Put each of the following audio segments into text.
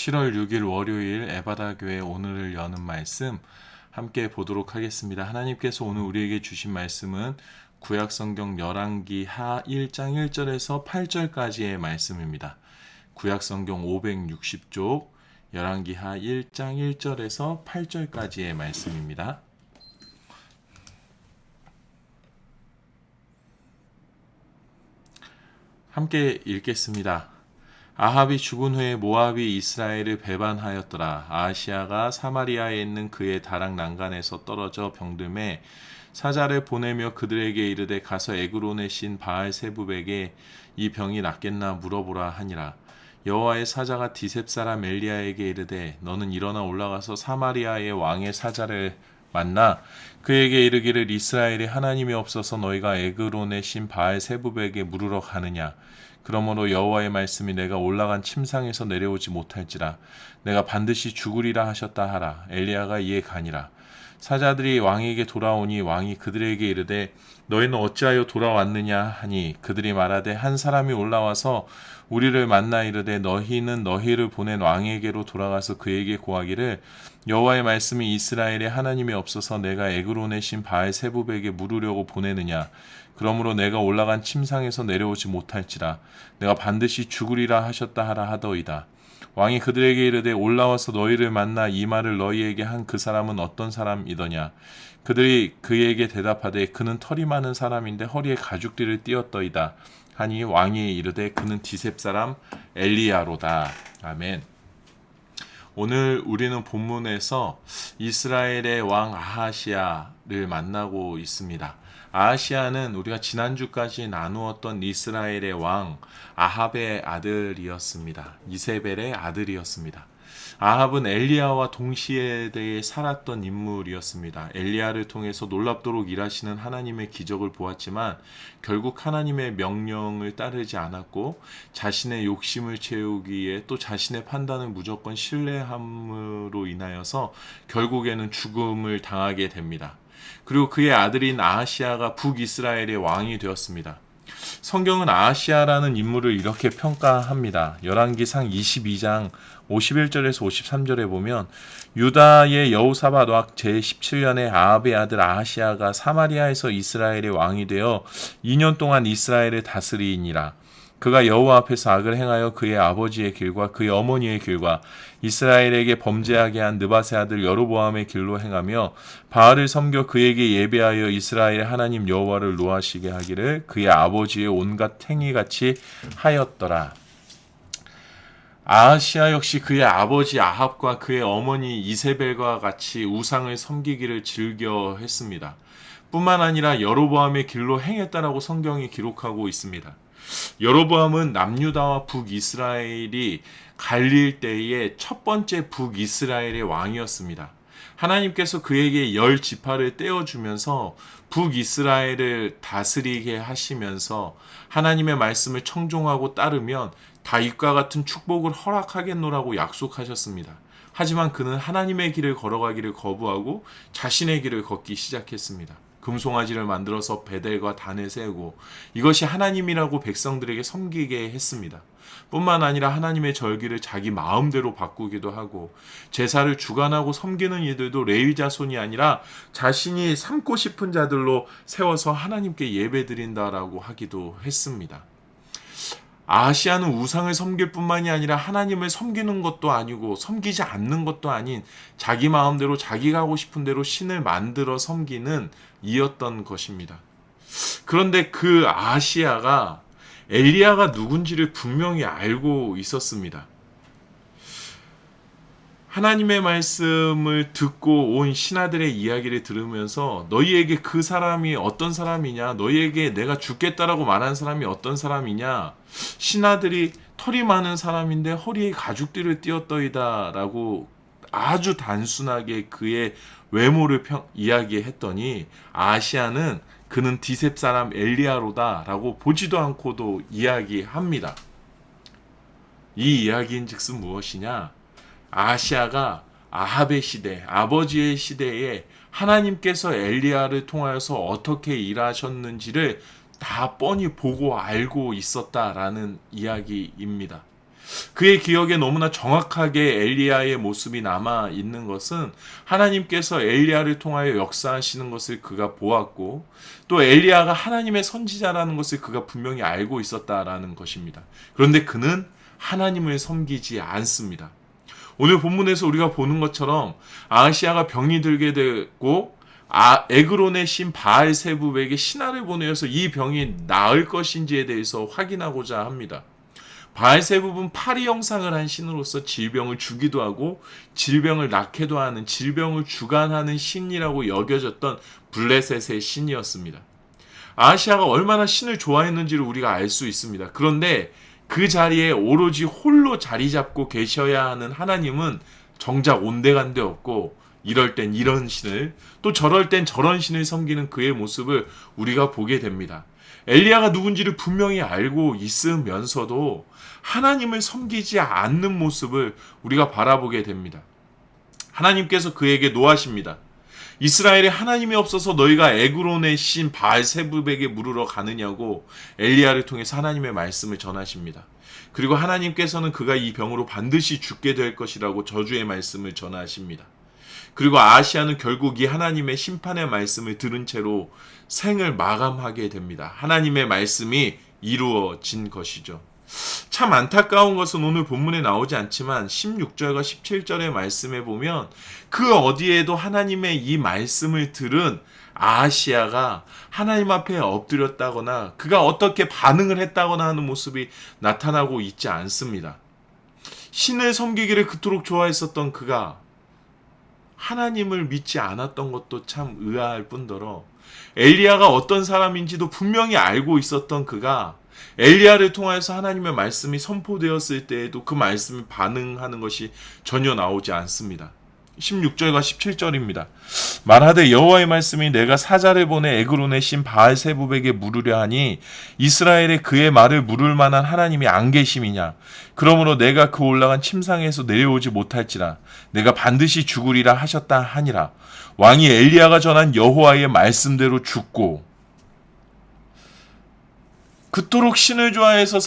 7월 6일 월요일 에바다 교회 오늘을 여는 말씀 함께 보도록 하겠습니다. 하나님께서 오늘 우리에게 주신 말씀은 구약성경 열왕기 하 1장 1절에서 8절까지의 말씀입니다. 구약성경 560쪽 열왕기 하 1장 1절에서 8절까지의 말씀입니다. 함께 읽겠습니다. 아합이 죽은 후에 모압이 이스라엘을 배반하였더라. 아하시아가 사마리아에 있는 그의 다락 난간에서 떨어져 병들매 사자를 보내며 그들에게 이르되 가서 에그론의 신 바알세붑에게 이 병이 낫겠나 물어보라 하니라. 여호와의 사자가 디셉 사람 엘리야에게 이르되 너는 일어나 올라가서 사마리아의 왕의 사자를 만나 그에게 이르기를 이스라엘의 하나님이 없어서 너희가 에그론의 신 바알세붑에게 물으러 가느냐. 그러므로 여호와의 말씀이 내가 올라간 침상에서 내려오지 못할지라 내가 반드시 죽으리라 하셨다 하라. 엘리야가 이에 가니라. 사자들이 왕에게 돌아오니 왕이 그들에게 이르되 너희는 어찌하여 돌아왔느냐 하니 그들이 말하되 한 사람이 올라와서 우리를 만나 이르되 너희는 너희를 보낸 왕에게로 돌아가서 그에게 고하기를 여호와의 말씀이 이스라엘의 하나님이 없어서 내가 에그론의 신 바알세붑에게 물으려고 보내느냐. 그러므로 내가 올라간 침상에서 내려오지 못할지라 내가 반드시 죽으리라 하셨다 하라 하더이다. 왕이 그들에게 이르되 올라와서 너희를 만나 이 말을 너희에게 한 그 사람은 어떤 사람이더냐. 그들이 그에게 대답하되 그는 털이 많은 사람인데 허리에 가죽띠를 띠었더이다 하니 왕이 이르되 그는 디셉 사람 엘리야로다. 아멘. 오늘 우리는 본문에서 이스라엘의 왕 아하시아를 만나고 있습니다. 아하시아는 우리가 지난주까지 나누었던 이스라엘의 왕 아합의 아들이었습니다. 이세벨의 아들이었습니다. 아합은 엘리야와 동시대에 살았던 인물이었습니다. 엘리야를 통해서 놀랍도록 일하시는 하나님의 기적을 보았지만 결국 하나님의 명령을 따르지 않았고 자신의 욕심을 채우기에 또 자신의 판단을 무조건 신뢰함으로 인하여서 결국에는 죽음을 당하게 됩니다. 그리고 그의 아들인 아하시아가 북이스라엘의 왕이 되었습니다. 성경은 아하시아라는 인물을 이렇게 평가합니다. 열왕기상 22장 51절에서 53절에 보면 유다의 여호사밧 왕 제17년에 아합의 아들 아하시아가 사마리아에서 이스라엘의 왕이 되어 2년 동안 이스라엘을 다스리니라. 그가 여호와 앞에서 악을 행하여 그의 아버지의 길과 그의 어머니의 길과 이스라엘에게 범죄하게 한 느밧의 아들 여로보암의 길로 행하며 바알을 섬겨 그에게 예배하여 이스라엘 하나님 여호와를 노하시게 하기를 그의 아버지의 온갖 행위같이 하였더라. 아하시아 역시 그의 아버지 아합과 그의 어머니 이세벨과 같이 우상을 섬기기를 즐겨 했습니다. 뿐만 아니라 여로보암의 길로 행했다라고 성경이 기록하고 있습니다. 여로보암은 남유다와 북이스라엘이 갈릴 때의 첫 번째 북이스라엘의 왕이었습니다. 하나님께서 그에게 10지파를 떼어주면서 북이스라엘을 다스리게 하시면서 하나님의 말씀을 청종하고 따르면 다윗과 같은 축복을 허락하겠노라고 약속하셨습니다. 하지만 그는 하나님의 길을 걸어가기를 거부하고 자신의 길을 걷기 시작했습니다. 금송아지를 만들어서 베델과 단을 세우고 이것이 하나님이라고 백성들에게 섬기게 했습니다. 뿐만 아니라 하나님의 절기를 자기 마음대로 바꾸기도 하고 제사를 주관하고 섬기는 이들도 레위 자손이 아니라 자신이 삼고 싶은 자들로 세워서 하나님께 예배드린다라고 하기도 했습니다. 아하시아는 우상을 섬길 뿐만이 아니라 하나님을 섬기는 것도 아니고 섬기지 않는 것도 아닌 자기 마음대로 자기가 하고 싶은 대로 신을 만들어 섬기는 이였던 것입니다. 그런데 그 아하시아가 엘리야가 누군지를 분명히 알고 있었습니다. 하나님의 말씀을 듣고 온 신하들의 이야기를 들으면서 너희에게 그 사람이 어떤 사람이냐, 너희에게 내가 죽겠다라고 말한 사람이 어떤 사람이냐, 신하들이 털이 많은 사람인데 허리에 가죽띠를 띄었더이다 라고 아주 단순하게 그의 외모를 이야기했더니 아시아는 그는 디셉 사람 엘리야로다 라고 보지도 않고도 이야기합니다. 이 이야기인 즉슨 무엇이냐? 아하시아가 아합의 시대, 아버지의 시대에 하나님께서 엘리야를 통하여서 어떻게 일하셨는지를 다 뻔히 보고 알고 있었다라는 이야기입니다. 그의 기억에 너무나 정확하게 엘리야의 모습이 남아 있는 것은 하나님께서 엘리야를 통하여 역사하시는 것을 그가 보았고, 또 엘리야가 하나님의 선지자라는 것을 그가 분명히 알고 있었다라는 것입니다. 그런데 그는 하나님을 섬기지 않습니다. 오늘 본문에서 우리가 보는 것처럼 아하시아가 병이 들게 되고 에그론의 신 바알세붑에게 신하를 보내어서 이 병이 나을 것인지에 대해서 확인하고자 합니다. 바알세붑은 파리 형상을 한 신으로서 질병을 주기도 하고 질병을 낳게도 하는, 질병을 주관하는 신이라고 여겨졌던 블레셋의 신이었습니다. 아하시아가 얼마나 신을 좋아했는지를 우리가 알 수 있습니다. 그런데 그 자리에 오로지 홀로 자리 잡고 계셔야 하는 하나님은 정작 온데간데 없고, 이럴 땐 이런 신을, 또 저럴 땐 저런 신을 섬기는 그의 모습을 우리가 보게 됩니다. 엘리야가 누군지를 분명히 알고 있으면서도 하나님을 섬기지 않는 모습을 우리가 바라보게 됩니다. 하나님께서 그에게 노하십니다. 이스라엘에 하나님이 없어서 너희가 에그론의 신 바알세붑에게 물으러 가느냐고 엘리야를 통해서 하나님의 말씀을 전하십니다. 그리고 하나님께서는 그가 이 병으로 반드시 죽게 될 것이라고 저주의 말씀을 전하십니다. 그리고 아하시아는 결국 이 하나님의 심판의 말씀을 들은 채로 생을 마감하게 됩니다. 하나님의 말씀이 이루어진 것이죠. 참 안타까운 것은 오늘 본문에 나오지 않지만 16절과 17절의 말씀에 보면 그 어디에도 하나님의 이 말씀을 들은 아하시아가 하나님 앞에 엎드렸다거나 그가 어떻게 반응을 했다거나 하는 모습이 나타나고 있지 않습니다. 신을 섬기기를 그토록 좋아했었던 그가 하나님을 믿지 않았던 것도 참 의아할 뿐더러 엘리야가 어떤 사람인지도 분명히 알고 있었던 그가 엘리야를 통해서 하나님의 말씀이 선포되었을 때에도 그 말씀에 반응하는 것이 전혀 나오지 않습니다. 16절과 17절입니다. 말하되 여호와의 말씀이 내가 사자를 보내 에그론의 신 바알세붑에게 물으려 하니 이스라엘에 그의 말을 물을 만한 하나님이 안 계심이냐. 그러므로 내가 그 올라간 침상에서 내려오지 못할지라. 내가 반드시 죽으리라 하셨다 하니라. 왕이 엘리야가 전한 여호와의 말씀대로 죽고, 그토록 신을 좋아해서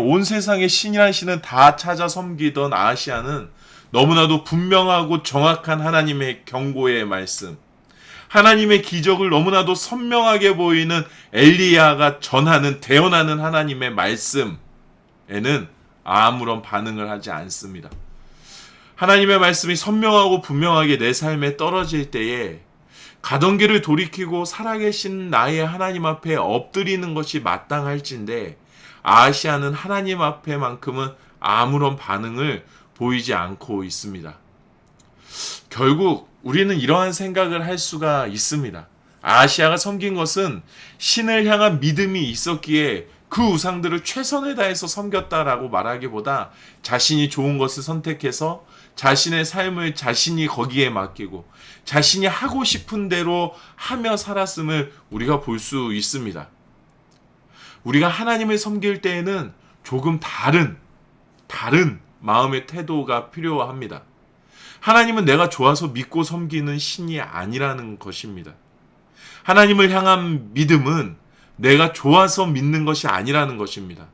온 세상의 신이란 신은 다 찾아 섬기던 아하시아는 너무나도 분명하고 정확한 하나님의 경고의 말씀, 하나님의 기적을 너무나도 선명하게 보이는 엘리야가 전하는 대언하는 하나님의 말씀에는 아무런 반응을 하지 않습니다. 하나님의 말씀이 선명하고 분명하게 내 삶에 떨어질 때에 가던 길을 돌이키고 살아계신 나의 하나님 앞에 엎드리는 것이 마땅할진데 아하시아는 하나님 앞에만큼은 아무런 반응을 보이지 않고 있습니다. 결국 우리는 이러한 생각을 할 수가 있습니다. 아하시아가 섬긴 것은 신을 향한 믿음이 있었기에 그 우상들을 최선을 다해서 섬겼다라고 말하기보다 자신이 좋은 것을 선택해서 자신의 삶을 자신이 거기에 맡기고 자신이 하고 싶은 대로 하며 살았음을 우리가 볼 수 있습니다. 우리가 하나님을 섬길 때에는 조금 다른 마음의 태도가 필요합니다. 하나님은 내가 좋아서 믿고 섬기는 신이 아니라는 것입니다. 하나님을 향한 믿음은 내가 좋아서 믿는 것이 아니라는 것입니다.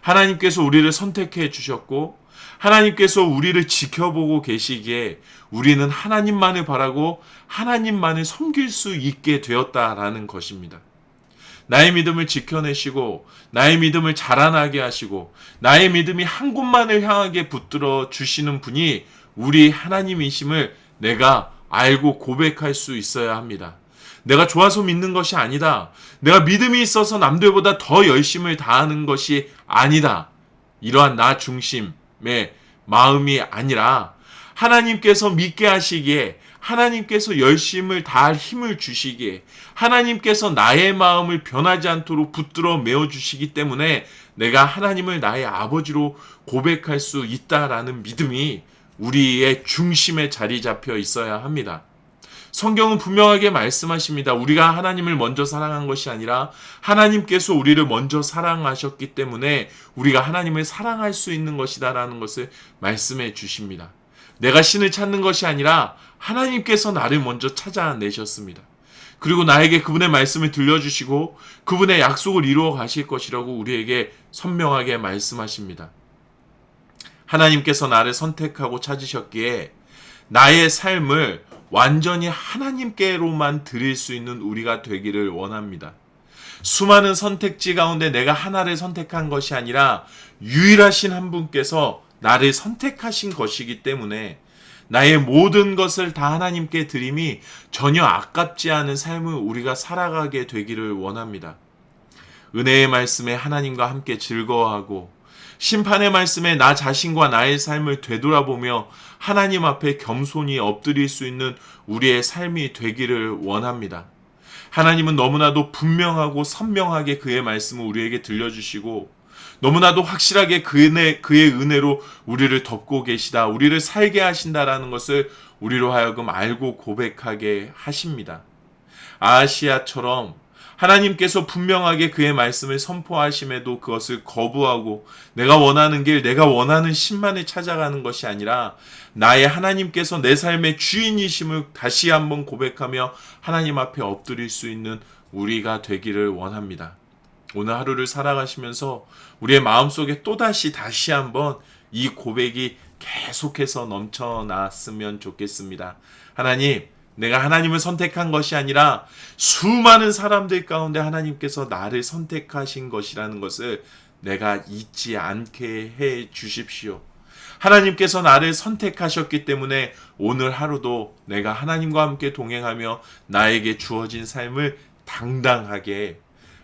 하나님께서 우리를 선택해 주셨고 하나님께서 우리를 지켜보고 계시기에 우리는 하나님만을 바라고 하나님만을 섬길 수 있게 되었다라는 것입니다. 나의 믿음을 지켜내시고 나의 믿음을 자라나게 하시고 나의 믿음이 한 곳만을 향하게 붙들어 주시는 분이 우리 하나님이심을 내가 알고 고백할 수 있어야 합니다. 내가 좋아서 믿는 것이 아니다. 내가 믿음이 있어서 남들보다 더 열심을 다하는 것이 아니다. 이러한 나 중심의 마음이 아니라 하나님께서 믿게 하시기에 하나님께서 열심을 다할 힘을 주시기에 하나님께서 나의 마음을 변하지 않도록 붙들어 메어주시기 때문에 내가 하나님을 나의 아버지로 고백할 수 있다라는 믿음이 우리의 중심에 자리 잡혀 있어야 합니다. 성경은 분명하게 말씀하십니다. 우리가 하나님을 먼저 사랑한 것이 아니라 하나님께서 우리를 먼저 사랑하셨기 때문에 우리가 하나님을 사랑할 수 있는 것이다라는 것을 말씀해 주십니다. 내가 신을 찾는 것이 아니라 하나님께서 나를 먼저 찾아내셨습니다. 그리고 나에게 그분의 말씀을 들려주시고 그분의 약속을 이루어 가실 것이라고 우리에게 선명하게 말씀하십니다. 하나님께서 나를 선택하고 찾으셨기에 나의 삶을 완전히 하나님께로만 드릴 수 있는 우리가 되기를 원합니다. 수많은 선택지 가운데 내가 하나를 선택한 것이 아니라 유일하신 한 분께서 나를 선택하신 것이기 때문에 나의 모든 것을 다 하나님께 드림이 전혀 아깝지 않은 삶을 우리가 살아가게 되기를 원합니다. 은혜의 말씀에 하나님과 함께 즐거워하고 심판의 말씀에 나 자신과 나의 삶을 되돌아보며 하나님 앞에 겸손히 엎드릴 수 있는 우리의 삶이 되기를 원합니다. 하나님은 너무나도 분명하고 선명하게 그의 말씀을 우리에게 들려주시고 너무나도 확실하게 그의 은혜로 우리를 덮고 계시다, 우리를 살게 하신다라는 것을 우리로 하여금 알고 고백하게 하십니다. 아하시야처럼 하나님께서 분명하게 그의 말씀을 선포하심에도 그것을 거부하고 내가 원하는 길, 내가 원하는 신만을 찾아가는 것이 아니라 나의 하나님께서 내 삶의 주인이심을 다시 한번 고백하며 하나님 앞에 엎드릴 수 있는 우리가 되기를 원합니다. 오늘 하루를 살아가시면서 우리의 마음속에 다시 한번 이 고백이 계속해서 넘쳐났으면 좋겠습니다. 하나님, 내가 하나님을 선택한 것이 아니라 수많은 사람들 가운데 하나님께서 나를 선택하신 것이라는 것을 내가 잊지 않게 해 주십시오. 하나님께서 나를 선택하셨기 때문에 오늘 하루도 내가 하나님과 함께 동행하며 나에게 주어진 삶을 당당하게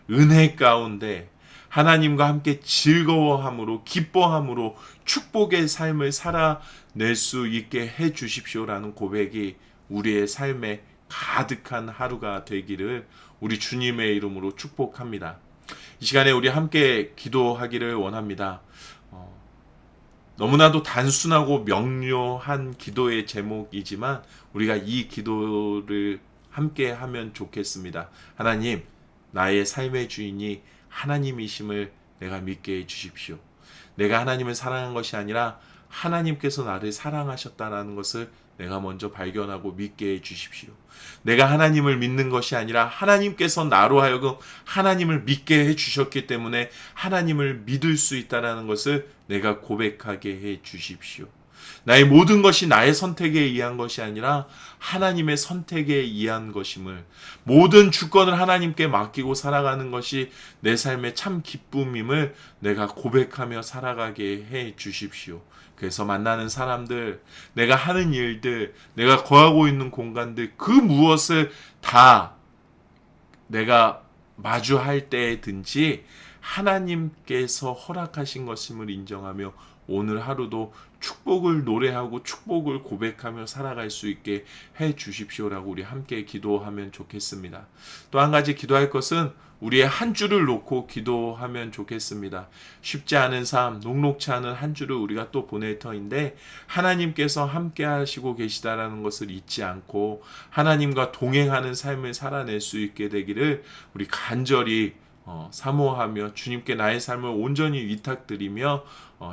은혜 가운데 하나님과 함께 즐거워함으로 기뻐함으로 축복의 삶을 살아낼 수 있게 해 주십시오라는 고백이 우리의 삶에 가득한 하루가 되기를 우리 주님의 이름으로 축복합니다. 이 시간에 우리 함께 기도하기를 원합니다. 너무나도 단순하고 명료한 기도의 제목이지만 우리가 이 기도를 함께 하면 좋겠습니다. 하나님, 나의 삶의 주인이 하나님이심을 내가 믿게 해 주십시오. 내가 하나님을 사랑한 것이 아니라 하나님께서 나를 사랑하셨다는 것을 내가 먼저 발견하고 믿게 해 주십시오. 내가 하나님을 믿는 것이 아니라 하나님께서 나로 하여금 하나님을 믿게 해 주셨기 때문에 하나님을 믿을 수 있다는 것을 내가 고백하게 해 주십시오. 나의 모든 것이 나의 선택에 의한 것이 아니라 하나님의 선택에 의한 것임을, 모든 주권을 하나님께 맡기고 살아가는 것이 내 삶의 참 기쁨임을 내가 고백하며 살아가게 해 주십시오. 그래서 만나는 사람들, 내가 하는 일들, 내가 거하고 있는 공간들, 그 무엇을 다 내가 마주할 때든지 하나님께서 허락하신 것임을 인정하며 오늘 하루도 축복을 노래하고 축복을 고백하며 살아갈 수 있게 해 주십시오라고 우리 함께 기도하면 좋겠습니다. 또 한 가지 기도할 것은 우리의 한 주를 놓고 기도하면 좋겠습니다. 쉽지 않은 삶, 녹록치 않은 한 주를 우리가 또 보낼 터인데 하나님께서 함께 하시고 계시다라는 것을 잊지 않고 하나님과 동행하는 삶을 살아낼 수 있게 되기를 우리 간절히 사모하며 주님께 나의 삶을 온전히 위탁드리며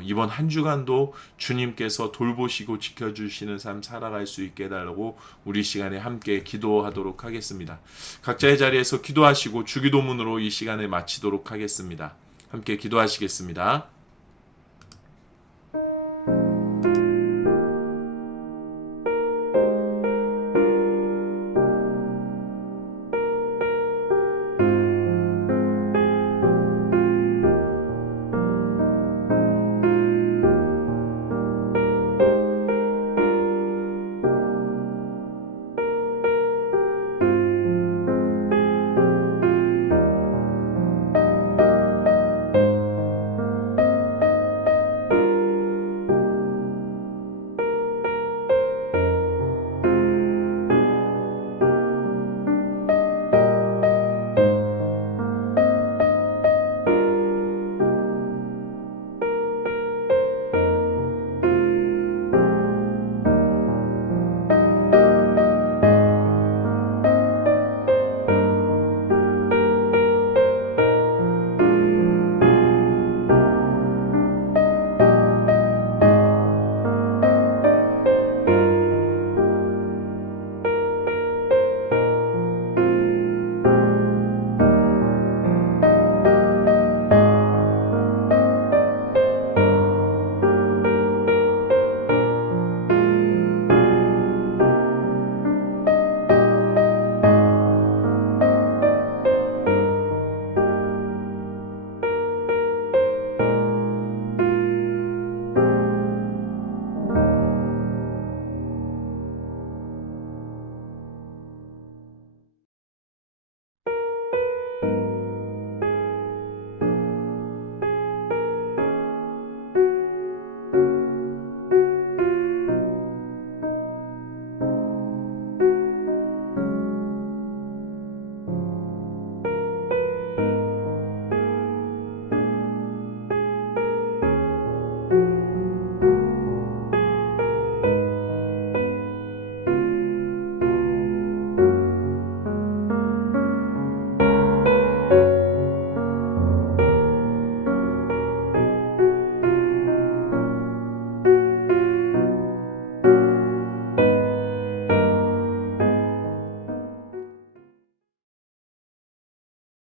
이번 한 주간도 주님께서 돌보시고 지켜주시는 삶 살아갈 수 있게 해달라고 우리 시간에 함께 기도하도록 하겠습니다. 각자의 자리에서 기도하시고 주기도문으로 이 시간을 마치도록 하겠습니다. 함께 기도하시겠습니다.